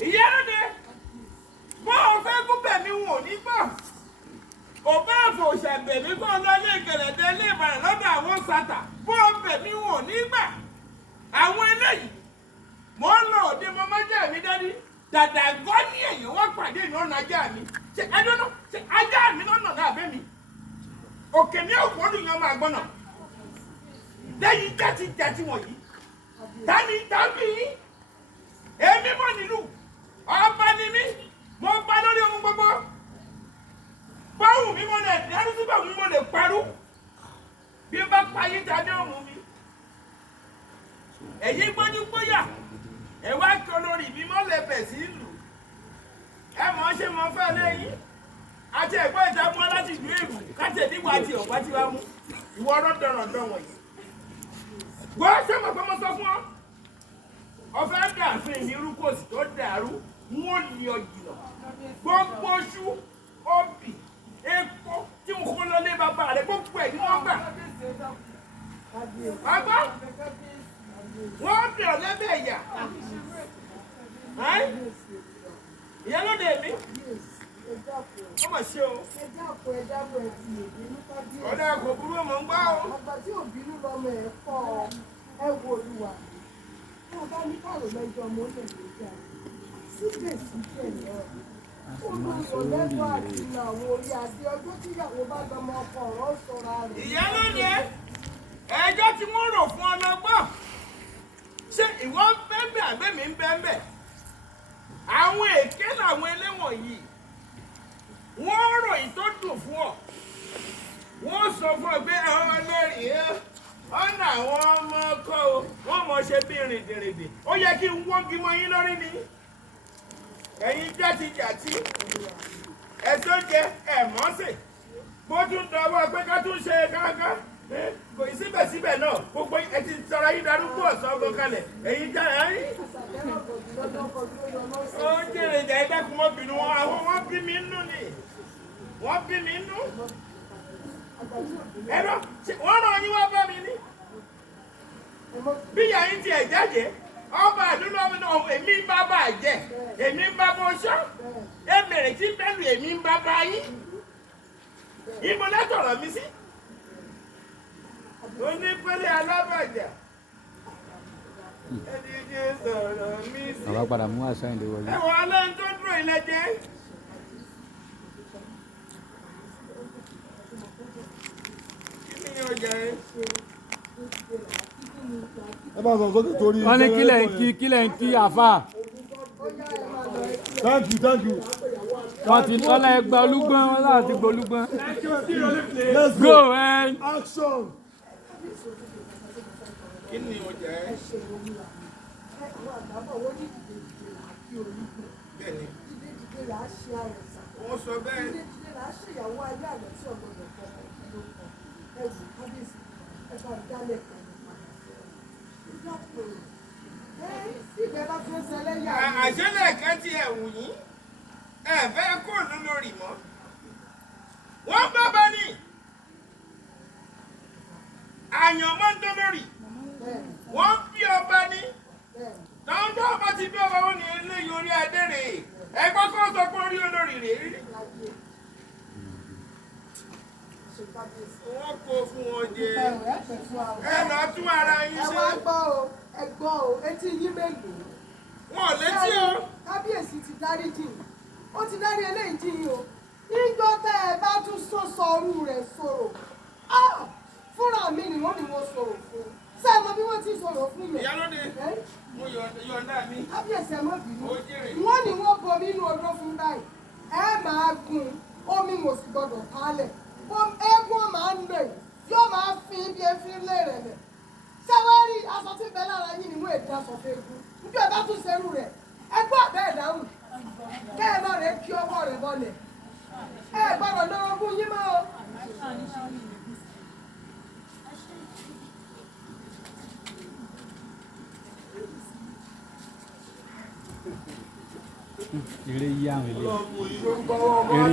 ìyá lóde bó o fẹ́ kú bẹ̀mí wò nígbà ò bá àfòṣà bẹ̀mí kó lọ ilé ìgẹ̀lẹ̀dẹ̀ ilé ìbàdàn lọ́dọ̀ àwọn sátà bó o bẹ̀mí wò nígbà àwọn eléyìí mo ń lọ òde mo má jẹ́ mi dání dàdà gọ́ ní èyí wọ́n pàdé ní ọ̀nà ajá mi ṣe ẹjọ́ náà ṣe ajá mi lọ́nà náà bẹ́ mi òkè ní òkú olùyàn máa gbọ́nà lẹ́yìn jẹ́tijẹ́ti wọ̀nyí tani tàbí èmi mọ̀ nílùú ọba ni mí mo bá lórí ohun gbogbo báwo mi mo lè dẹ́rù sí báwo mi mo lè parú bí n bá payé tani ọ̀hún mi èyí gbójú gbóyà ẹ wá kí olórí mi mọ́ lè bẹ̀ sí ìlú ẹ mọ̀ ṣe mọ́ fẹ́ lẹ́yìn àti ẹ̀gbọ́n ìjàmú láti ìlú èbù káti ẹ̀dínwó àti ọ̀pá tí wàá mú ìwọ ọlọ́dọ̀rọ̀dọ̀ wọ̀nyí. wọ́n ṣe mọ̀ pé mo sọ fún ọ ọ̀fẹ́ dàfin ní rúkòsì tó dàrú wọ́n lè ọ̀jìnà gbogbo oṣù obì epo tí mo kó lọ lé bàbá rẹ̀ gbogbo ẹ̀ ni wọ́n gbà. àgbà wọ́n bẹ̀ ọ́ lẹ́bẹ̀ ẹ̀yà ìyá lóde mi ó mà ṣe o. ọ̀dà kò burú ọmọ ń gbá o. àgbà tí òbínú lọmọ ẹ̀ kọ́ ẹ wo olúwa tí wọ́n bá ní káàrò lẹ́jọ́ ọmọ ó lè lè jà síbẹ̀síbẹ̀ náà ó máa yọ lẹ́gbọ́ àti ìlà àwọn orí àti ọjọ́ tíyàwó bá gbọmọ ọkọ ọ̀rọ̀ sọ̀rọ̀ rẹ̀. ìyá lóde ẹjọ́ tí wọ́n rò fún ọlọ́gbọ́n ṣé ìwọ ń bẹ́ẹ̀ àbẹ́mi ń bẹ́ẹ̀ àwọn èké làwọn eléwọ̀n yìí wọ́n ròyìn tó dùn fún ọ wọ́n sọ fún ọ pé àwọn olórí ọ̀nà àwọn ọmọ ọkọ o wọ́n mọ̀ ṣe bí rìndìnrìndìn ó yẹ kí n wọ́gi mọ́ yín lórí ni ẹ̀yin játijàti ẹ̀sọ́ jẹ ẹ̀mọ́sẹ̀ bó tún dọwọ́ pé ká tún ṣe káńká kò síbẹ̀síbẹ̀ náà gbogbo ẹ ti sọ̀rọ̀ yín darúgbó ọ̀sán ọgbọ́n kalẹ̀ ẹ̀yin já ẹ̀yìn. ó jèrè ìjà ẹgbẹ́kùn mọ́bìnrin wọn àwọn wọ́n bí mi nú ni wọ́n bí mi nú. ẹ̀rọ wọ́n ràn yín wá bá mi ní. bí ìyá yín tiẹ̀ jáde ọba àdúrà mi náà èmi ń bá bá jẹ èmi ń bá bó ṣọ́ èmèrè tí bẹ́ẹ̀ lù èmi ń bá bá yín. ìmọ̀ lẹ́tọ̀ọ̀rọ̀ mi sí. onípele alábàjá ẹni jẹ́ sọ̀rọ̀ mi sí. àwa padà mú àṣà ìdè wọlé. ẹ̀wọ̀n alẹ́ tó dúró ilẹ̀ jẹ́. kí ni ọjà ẹ. ẹ bá sọ sókè torí. wọ́n ní kílẹ̀ ń kí àfà. thank you. wọ́n ti tọ́lá ẹgbẹ́ olúgbọ́n wọn láti gbọ́ olúgbọ́n. let's go action. kí ni ọjà ẹ. bẹ́ẹ̀ni wọ́n sọ bẹ́ẹ̀. àṣẹlẹ̀ kan ti ẹ̀wù yín ẹ fẹ́ kó lórí mọ́ wọ́n bá bá ní àyànmọ́ ń tó lórí wọ́n bí ọba ní táwọn tó ọba ti bí ọba wọn ní eléyìí orí adé rè é ẹgbẹ́ kó sọ pé orí olórí rè é wọ́n kó fún wọn jẹ ẹ lọ tún ara yín ṣe. ẹ wá gbọ́ o etí yín mélòó. wọn ò létí o. kábíyèsí ti dárí jìn ó ti dárí eléyìí jìn o nígbà tẹ́ ẹ bá tún sọ̀rọ̀ rẹ̀ sọ̀rọ̀ fúnra mi ni wọ́n sọ̀rọ̀ fún ṣé ẹ mọ bí wọ́n ti sọ̀rọ̀ fún mi. ìyálóde mo yọ̀ǹda mi. kábíyèsí ẹ mọ̀ bínú wọ́n ní wọ́n bomi inú odó fún báyìí ẹ máa gun omi mo sì gbọdọ̀ kálẹ̀ eégún máa ń lè yóò máa fi ibi efin lé rẹ̀ lẹ̀ ṣé wọ́n rí aṣọ tí bẹ́ẹ̀ lára yín ni wọ́n èdè aṣọ fún eégún níbi ẹ bá tún ṣerú rẹ̀ ẹ gbọ́ àbẹ́ ìdáhùn kẹ́ ẹ lọ rẹ̀ kí ọwọ́ rẹ̀ bọ́lẹ̀ ẹ gbọ́dọ̀ lọ́rọ́gún yín mọ́ o. eré yí àwọn ilé.